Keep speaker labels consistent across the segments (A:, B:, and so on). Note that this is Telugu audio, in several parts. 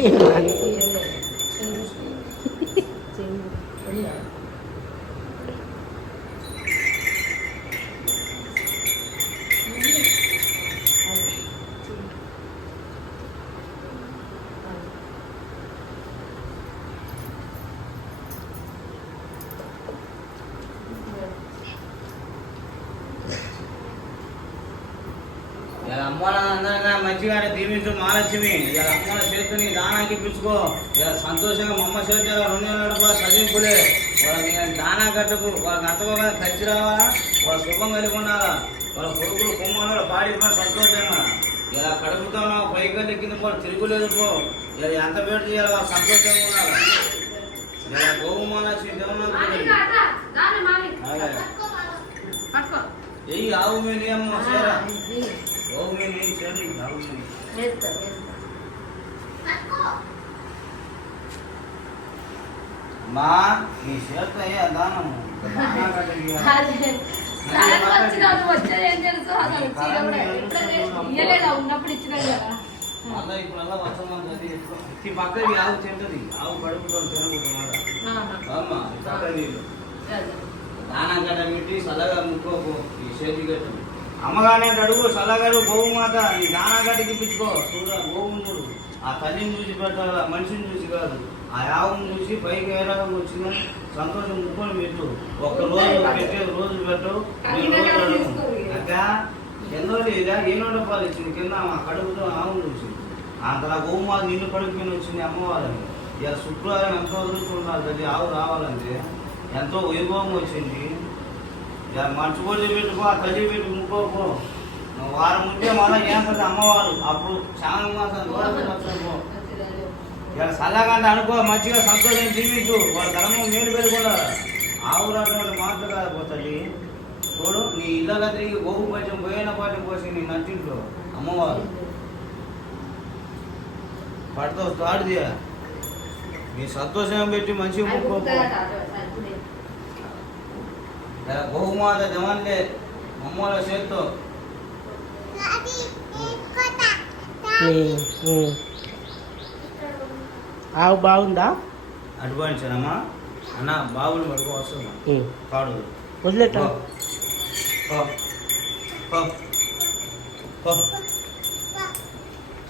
A: yang. ఇలా మంచిగా దీవించు మహాలక్ష్మి. ఇలా అమ్మల చేతిని దానాకి పిలుచుకో. ఇలా సంతోషంగా మా అమ్మ చేతి రెండు నెలల చదివింపులే. వాళ్ళకి దానా కట్టుకు వాళ్ళకి అంతగా ఖర్చు రావాలా? వాళ్ళ శుభం కలిగి ఉండాలా వాళ్ళ కొడుకులు కుమ్మలు పాడి సంతోషంగా. ఇలా కడుపుతో పైకి కింద పో తిరుగులేదు పో. ఇలా ఎంత వేడి చేయాలి వాళ్ళు సంతోషంగా ఉండాలి? ఇలా గోవు మహాలక్ష్మి దేవుని ఎయ్యి ఆవు మీద ఏమో చేరా మా నీ చేత ఏ దానము
B: ఉన్నప్పుడు కదా
A: మళ్ళా ఇప్పుడు అలా ఈ పక్కకి ఆవు తింటది ఆవు కడుపుతో తినకుంటున్నాడు అమ్మ పక్కకి దానా కట్ట పెట్టి సల్లగా ముక్కోకు ఈ చేతి కట్టు అమ్మగానే అడుగు సల్లగారు గోవు మాత ఈ దానా కట్ట తిప్పించుకో చూడ గోవు చూడు. ఆ తల్లిని చూసి పెట్టాల మనిషిని చూసి కాదు. ఆ ఆవును చూసి పైకి ఏ రకం వచ్చిందని సంతోషం ముక్కొని పెట్టు. ఒక్క రోజు పెట్టే రోజు పెట్టు. నీ రోజు. అక్క ఎన్నో లేదా ఏనో పాలు ఇచ్చింది కింద మా కడుపుతో ఆవును చూసి అంతలా గోవు మాత నిన్ను కడుపుకొని వచ్చింది అమ్మవారిని. ఇలా శుక్రవారం ఎంతో వదులుకుంటారు తల్లి ఆవు రావాలంటే ఎంతో వైభవం వచ్చింది. మంచు కొద్ది పెట్టుకో ఆ తల్లి పెట్టి ముక్కోకో వారం ఉంటే మళ్ళీ ఏం అమ్మవారు. అప్పుడు చాలా మాసం దూరం ఇక ఇలా చల్లగంట అనుకో మంచిగా సంతోషం జీవించు. వాళ్ళ ధర్మం మేలు పెరుగుకుండా ఆవులు అటువంటి మాటలు కాకపోతుంది తల్లి. చూడు నీ ఇళ్ళ తిరిగి గోగు పచ్చం పోయిన పాటం పోసి నీ నచ్చింట్లో అమ్మవారు. పడతావు స్టార్ట్ చేయ నీ సంతోషం పెట్టి మంచిగా ముక్కోకో గోమాత జవాన్లే మమ్మల చేత్తో.
C: ఆవు బాగుందా?
A: అడ్వాన్స్నమ్మా. అన్న బాబుని పడుకో
C: ఉమ్.
A: పాడు.
C: వదిలేట.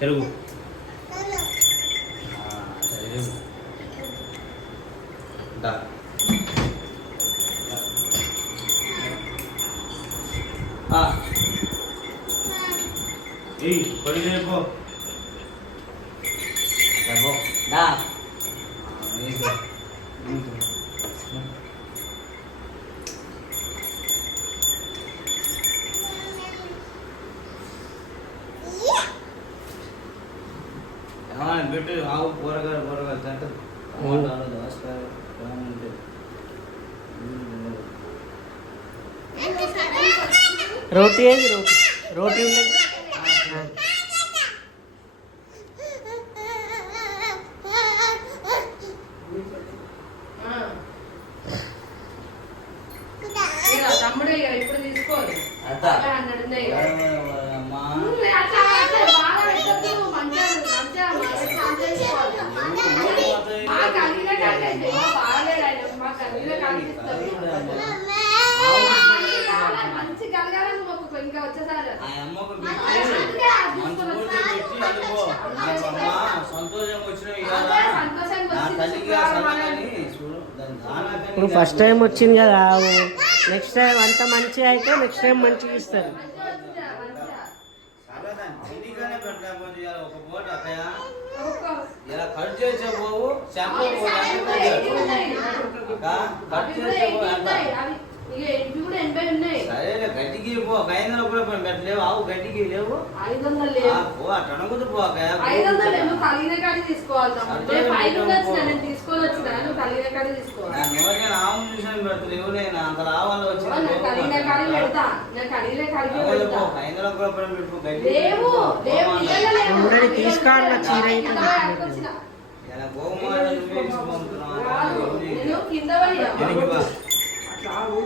A: తెలుగు. ఆ, తెలుగు. దా. ఆ. ఏయ్ పడి పో అక్కడ పో దా ఆ, నీకు. నీకు. ఏమన్నా పెట్టు ఆవు కూరగాయలు కూరగాయలు తింటది టమాటాలు దోసకాయలు ఏమన్నా ఉంటే.
C: రోటీ ఏది రోటీ రోటీ ఉండదు
B: తమ్ముడు ఇక ఇప్పుడు తీసుకోవాలి
A: అత్త.
B: హండ్రెడ్ ఉన్నాయి ఇక.
A: అమ్మా.
B: ఉమ్, అట్లా అట్లా బాగా పెట్టొద్దు. మంచిగా మంచిగా మంచిగా చేసుకోవాలి. మా కన్నీళ్ళ కంటే బాగాలేదు ఆయన. మా కన్నీళ్ళ కనిపిస్తుంది. మంచి కలగాలని మొక్కుకో ఇంకా వచ్చేసారి
A: ఆ అమ్మకు
B: మంచి
A: పెట్టి,
B: మంచిగా
A: మంచి
B: చూసుకొని
A: బుద్ధి పెట్టి అనుకో. నాకు అమ్మా సంతోషం వచ్చిన ఇవాళ
B: అదే సంతోషంగా
A: నా
B: వచ్చింది
A: తల్లికి
B: శుక్రవారం
A: సన్నగాని చూడు దాని దానాకని
C: ఇప్పుడు ఫస్ట్ టైం వచ్చింది కదా నెక్స్ట్ టైం అంత మంచిగా అయితే నెక్స్ట్ టైం మంచిగా ఇస్తారు.
A: ఇలా కట్ చేసే పోవు. కట్ పోవు
B: కూడా ఎనభై ఉన్నాయి.
A: సరేలే గడ్డికి పో ఒక ఐదు వందలు కూడా పోయి పెట్టలేవు ఆవు గడ్డికి లేవు.
B: ఐదు వందలు లేవు. ఐదు కలిగిన కాడి తీసుకోవాలి నేను పైన
A: లేదు.
B: వచ్చిన నేను తీసుకొని వచ్చిన నువ్వు కలిగిన కాడి తీసుకోవాలి.
A: చూసాను పెడతలేవు నేను అంత
B: కలిగిన కాడి పెడతా. నేను కలిగిన కాడికి పెడతా.
A: ఐదు వందలు కూడా పోయి పెట్టుకో గడ్డి
B: లేవు లేవు. ఇళ్ళలో లేవు.
C: ఉండని తీసుకురాన్న చీర
B: కింద
A: గోమాత
B: పోయి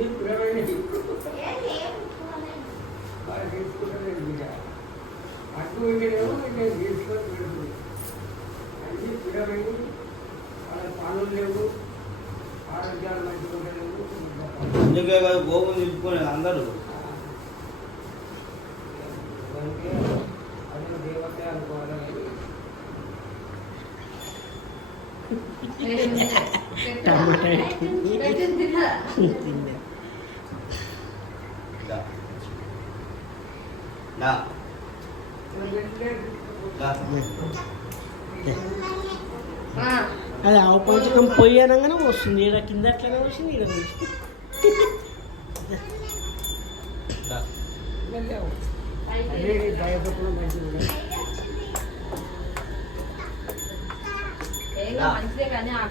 D: అన్ని స్థిరమైంది వాళ్ళ పనులు లేవు ఆరోగ్యాలు మంచిగా ఉండలేవు
A: అందుకే కదా గోపుని నిలుపుకునే అందరూ
D: అందుకే అదే దేవత అనుకోవాలి
C: టమాటా
B: పెట్టింది
A: దా. దా.
B: ఆ,
C: అది ఆవు పంచకం పొయ్యి అనగానే వస్తుంది ఈడ కింద అట్లనే వస్తుంది
B: కాదు, మంచిదే కానీ ఆ.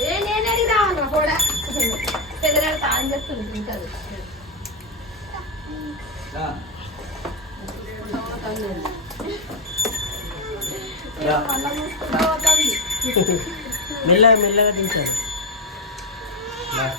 B: ఏ నేను అడిగి రావాలా కూడా పెద్దగారు తాను చెప్తుంది పోతుంది.
C: మెల్లగా మెల్లగా తింటారు
A: వారం